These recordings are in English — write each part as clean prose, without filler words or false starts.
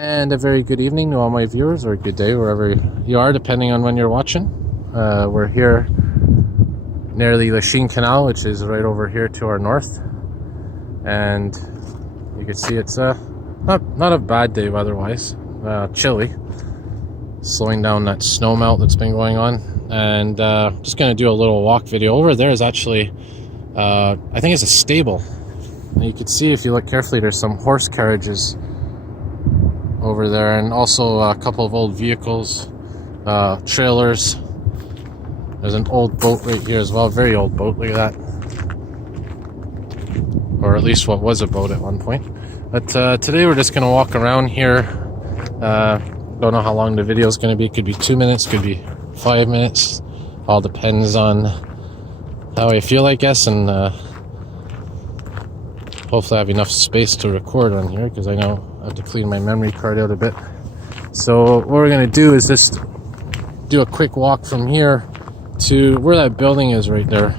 And a very good evening to all my viewers, or good day wherever you are, depending on when you're watching. We're here near the Lachine Canal, which is right over here to our north, and you can see it's not a bad day weather-wise. Chilly, slowing down that snow melt that's been going on, and just going to do a little walk video. Over there is actually, I think it's a stable. And you can see if you look carefully, there's some horse carriages over there, and also a couple of old vehicles, trailers. There's an old boat right here as well, very old boat, look at that. Or at least what was a boat at one point. But today we're just going to walk around here. Don't know how long the video is going to be. Could be 2 minutes, could be 5 minutes. All depends on how I feel, I guess, and hopefully I have enough space to record on here, because I know I have to clean my memory card out a bit. So what we're going to do is just do a quick walk from here to where that building is right there.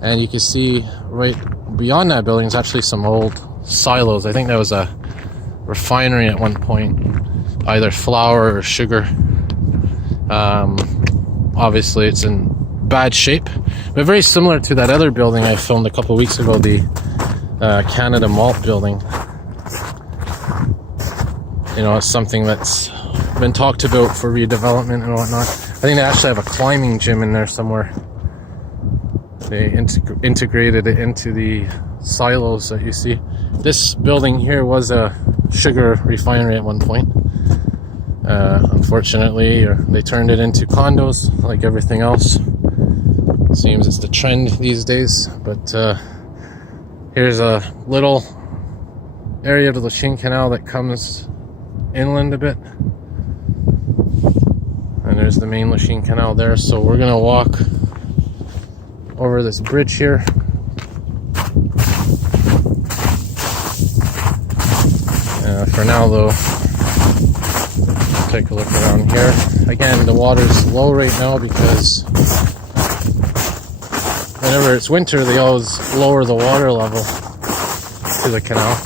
And you can see right beyond that building is actually some old silos. I think that was a refinery at one point, either flour or sugar. Obviously it's in bad shape, but very similar to that other building I filmed a couple weeks ago, the Canada Malt building. You know, it's something that's been talked about for redevelopment and whatnot. I think they actually have a climbing gym in there somewhere. They integrated it into the silos that you see. This building here was a sugar refinery at one point. Unfortunately, they turned it into condos like everything else. Seems it's the trend these days. But here's a little area of the Lachine Canal that comes inland a bit, and there's the main Lachine Canal there. So we're gonna walk over this bridge here. For now though, take a look around here. Again, the water's low right now because whenever it's winter they always lower the water level to the canal.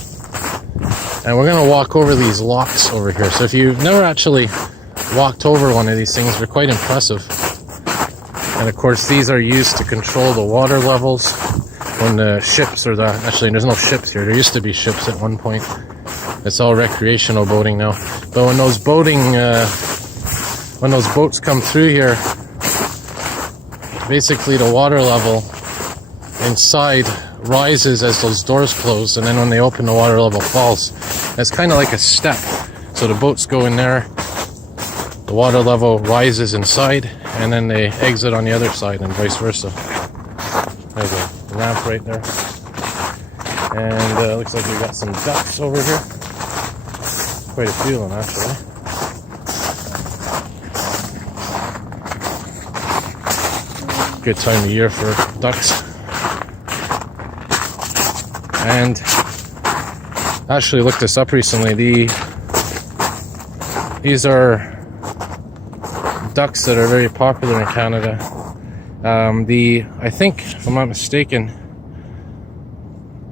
And we're going to walk over these locks over here. So if you've never actually walked over one of these things, they're quite impressive. And of course these are used to control the water levels when the ships, or actually there's no ships here, there used to be ships at one point. It's all recreational boating now. But when those boats come through here, basically the water level inside rises as those doors close, and then when they open the water level falls. It's kind of like a step. So the boats go in there, the water level rises inside, and then they exit on the other side, and vice versa. There's a ramp right there. And looks like we've got some ducks over here. Quite a few of them actually. Good time of year for ducks. And I actually looked this up recently. These are ducks that are very popular in Canada. I think, if I'm not mistaken,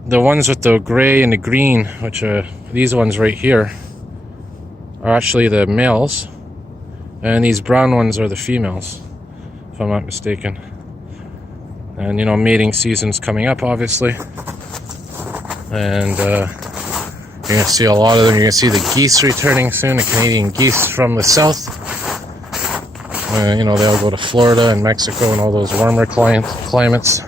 the ones with the gray and the green, which are these ones right here, are actually the males, and these brown ones are the females, if I'm not mistaken. And you know, mating season's coming up obviously, and you're gonna see a lot of them. You're gonna see the geese returning soon, the Canadian geese from the south. You know, they all go to Florida and Mexico and all those warmer climates.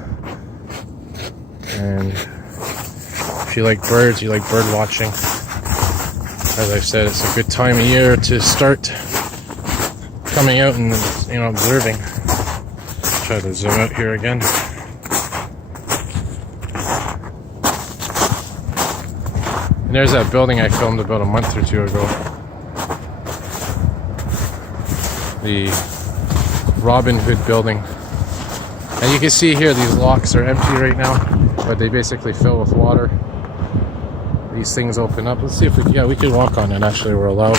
And if you like birds, you like bird watching, as I've said, it's a good time of year to start coming out and, you know, observing. Try to zoom out here again. And there's that building I filmed about a month or two ago. The Robin Hood building. And you can see here these locks are empty right now, but they basically fill with water. These things open up. Let's see if we can walk on it. Actually, we're allowed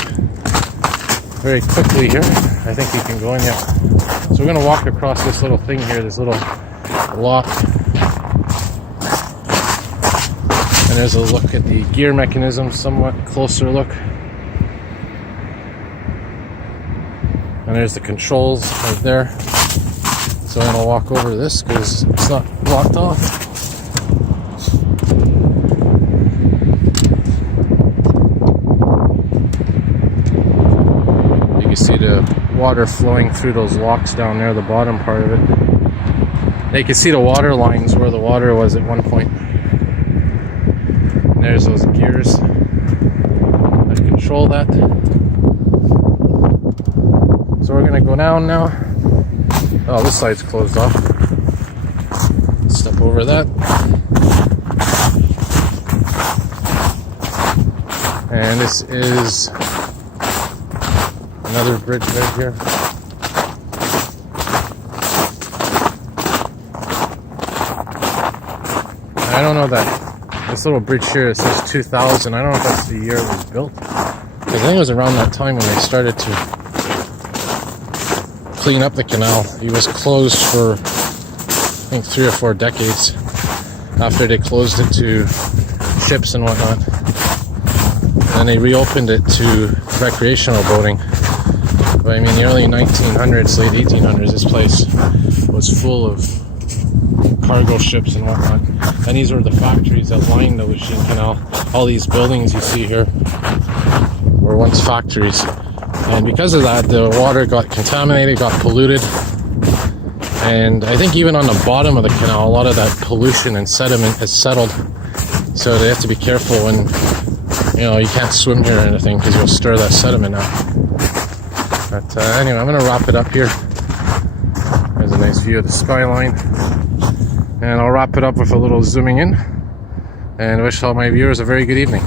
very quickly here. I think we can go in, yeah. So we're going to walk across this little thing here, this little lock. And there's a look at the gear mechanism, somewhat closer look. And there's the controls right there. So I'm gonna walk over this because it's not blocked off. You can see the water flowing through those locks down there, the bottom part of it. Now you can see the water lines where the water was at one point. And there's those gears that control that. So we're gonna go down now. Oh, this side's closed off. Step over that. And this is another bridge right here. I don't know that this little bridge here, it says 2000. I don't know if that's the year it was built. I think it was around that time when they started to clean up the canal. It was closed for, I think, 3 or 4 decades after they closed it to ships and whatnot. And they reopened it to recreational boating. But I mean, the early 1900s, late 1800s, this place was full of cargo ships and whatnot. And these were the factories that lined the Lachine Canal. All these buildings you see here were once factories. And because of that, the water got contaminated, got polluted. And I think even on the bottom of the canal, a lot of that pollution and sediment has settled. So they have to be careful when, you can't swim here or anything because you'll stir that sediment out. But anyway, I'm going to wrap it up here. There's a nice view of the skyline. And I'll wrap it up with a little zooming in. And wish all my viewers a very good evening.